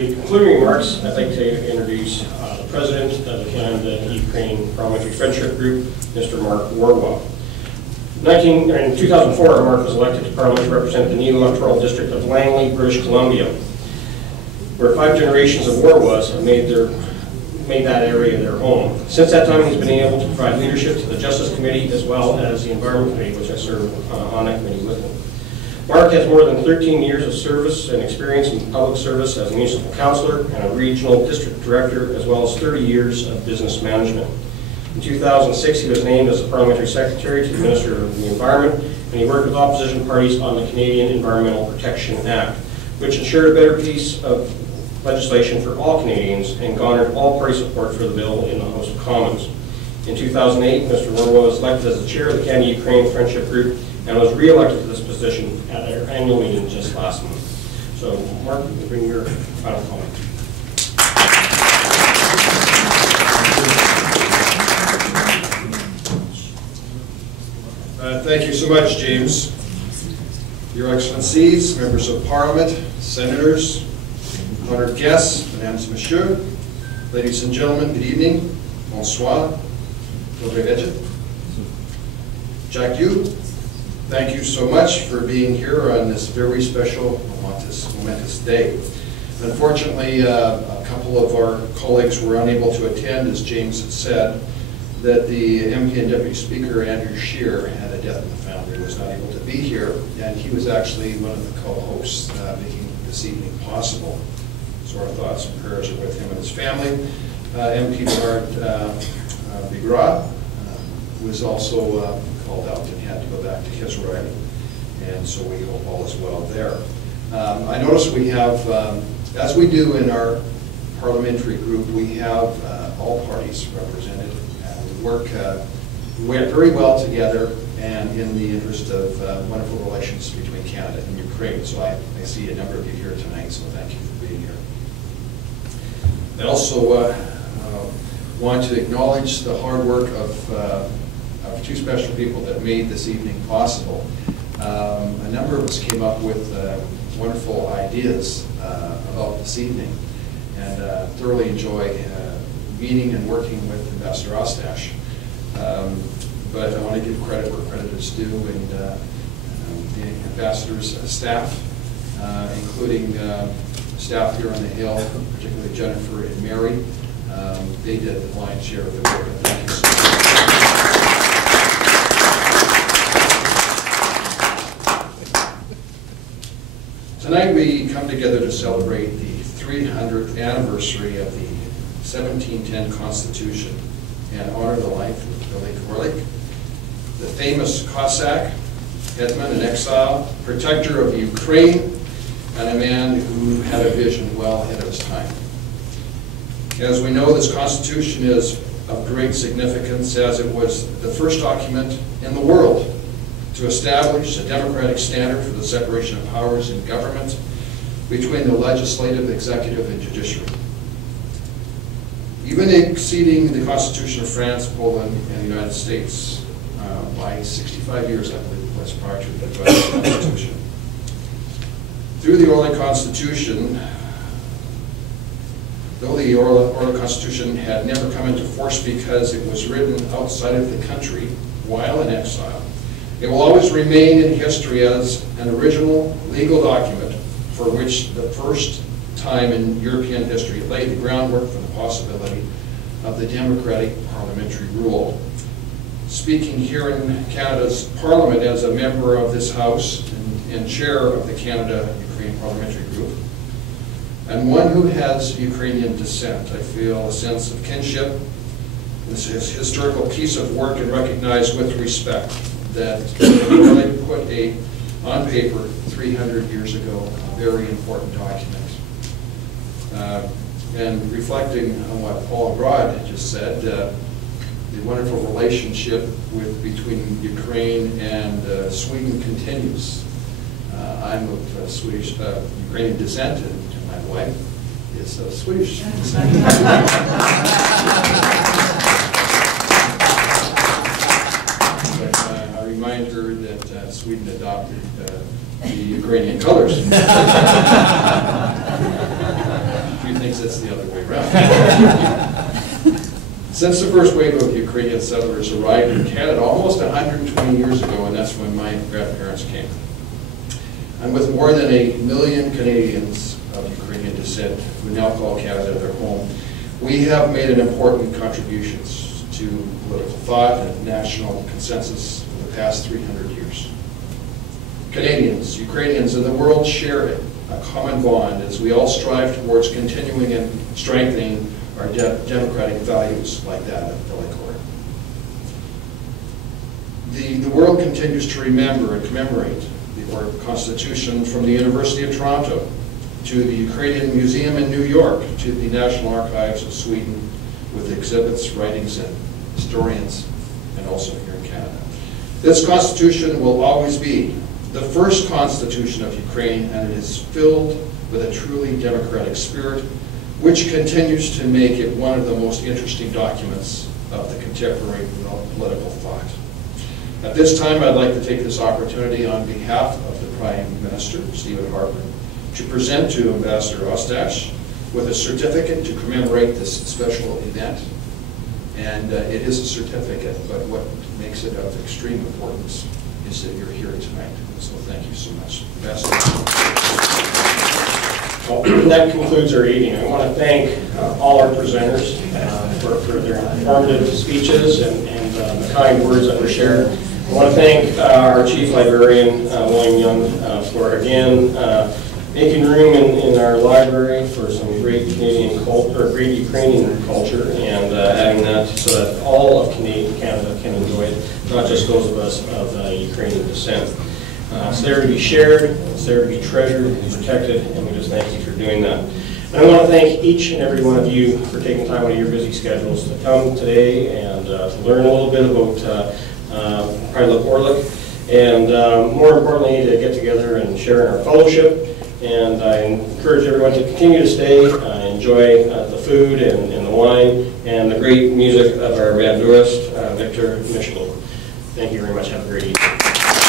In concluding remarks, I'd like to introduce the President of the Canada-Ukraine Parliamentary Friendship Group, Mr. Mark Warawa. In 2004, Mark was elected to Parliament to represent the new electoral district of Langley, British Columbia, where 5 generations of Warawas have made that area their home. Since that time, he's been able to provide leadership to the Justice Committee as well as the Environment Committee, which I serve on that committee with him. Mark has more than 13 years of service and experience in public service as a municipal councillor and a regional district director, as well as 30 years of business management. In 2006, he was named as the Parliamentary Secretary to the Minister of the Environment, and he worked with opposition parties on the Canadian Environmental Protection Act, which ensured a better piece of legislation for all Canadians and garnered all party support for the bill in the House of Commons. In 2008, Mr. Warawa was elected as the chair of the Canada-Ukraine Friendship Group and was re-elected to this position at our annual meeting just last month. So, Mark, you can bring your final comment. Thank you so much, James. Your Excellencies, members of Parliament, senators, honored guests, mesdames et messieurs, ladies and gentlemen, good evening, bonsoir, dobrý večer. Jack Yu, thank you so much for being here on this very special, momentous day. Unfortunately, a couple of our colleagues were unable to attend, as James had said, that the MP and Deputy Speaker, Andrew Scheer, had a death in the family, was not able to be here, and he was actually one of the co-hosts making this evening possible. So our thoughts and prayers are with him and his family. MP Bernard Bigra was also called out and had to go back to his riding, and so we hope all is well there. I notice we have, as we do in our parliamentary group, we have all parties represented. We work very well together and in the interest of wonderful relations between Canada and Ukraine. So I see a number of you here tonight, so thank you for being here. I also want to acknowledge the hard work of 2 special people that made this evening possible. A number of us came up with wonderful ideas about this evening, and thoroughly enjoy meeting and working with Ambassador Ostash. But I want to give credit where credit is due, and the Ambassador's staff, including staff here on the Hill, particularly Jennifer and Mary, they did the lion's share of the work. Thank you so much. Tonight we come together to celebrate the 300th anniversary of the 1710 Constitution and honor the life of Pylyp Orlyk, the famous Cossack, hetman in exile, protector of Ukraine, and a man who had a vision well ahead of his time. As we know, this Constitution is of great significance, as it was the first document in the world to establish a democratic standard for the separation of powers in government between the legislative, executive, and judiciary, even exceeding the Constitution of France, Poland, and the United States by 65 years, I believe it was, prior to the Constitution. Through the Orlyk Constitution, though the Orlyk Constitution had never come into force because it was written outside of the country while in exile, it will always remain in history as an original legal document for which the first time in European history laid the groundwork for the possibility of the democratic parliamentary rule. Speaking here in Canada's Parliament as a member of this House and chair of the Canada-Ukraine Parliamentary Group, and one who has Ukrainian descent, I feel a sense of kinship. This is a historical piece of work and recognized with respect that really put on paper 300 years ago a very important document. And reflecting on what Paul Brod had just said, the wonderful relationship between Ukraine and Sweden continues. I'm of Swedish, Ukrainian descent, and my wife is of Swedish descent. But I remind her that Sweden adopted the Ukrainian colors. Since the first wave of Ukrainian settlers arrived in Canada almost 120 years ago, and that's when my grandparents came. And with more than 1 million Canadians of Ukrainian descent who now call Canada their home, we have made an important contributions to political thought and national consensus in the past 300 years. Canadians, Ukrainians, and the world share a common bond as we all strive towards continuing and strengthening our democratic values like that of Pylyp Orlyk. The world continues to remember and commemorate the Orlyk Constitution, from the University of Toronto to the Ukrainian Museum in New York to the National Archives of Sweden, with exhibits, writings, and historians, and also here in Canada. This Constitution will always be the first Constitution of Ukraine, and it is filled with a truly democratic spirit, which continues to make it one of the most interesting documents of the contemporary political thought. At this time, I'd like to take this opportunity on behalf of the Prime Minister, Stephen Harper, to present to Ambassador Ostash with a certificate to commemorate this special event. And it is a certificate, but what makes it of extreme importance is that you're here tonight. So thank you so much, Ambassador. Well, that concludes our evening. I want to thank all our presenters for their informative speeches and the kind words that were shared. I want to thank our Chief Librarian, William Young, for again making room in our library for some great Canadian culture, great Ukrainian culture, and adding that so that all of Canada can enjoy it, not just those of us of Ukrainian descent. It's there to be shared, it's there to be treasured and protected, and we just thank you for doing that. And I want to thank each and every one of you for taking time out of your busy schedules to come today and to learn a little bit about Pylyp Orlyk, and more importantly, to get together and share in our fellowship. And I encourage everyone to continue to stay, enjoy the food and the wine, and the great music of our bandurist, Mishalow. Thank you very much. Have a great evening.